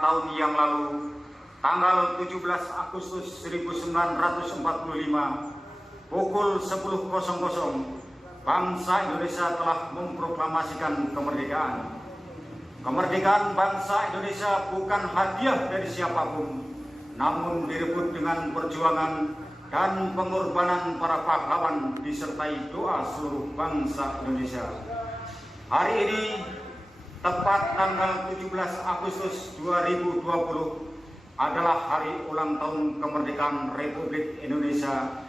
tahun yang lalu, tanggal 17 Agustus 1945, pukul 10.00, bangsa Indonesia telah memproklamasikan kemerdekaan. Kemerdekaan bangsa Indonesia bukan hadiah dari siapapun, namun direbut dengan perjuangan dan pengorbanan para pahlawan disertai doa seluruh bangsa Indonesia. Hari ini, tepat tanggal 17 Agustus 2020, adalah hari ulang tahun kemerdekaan Republik Indonesia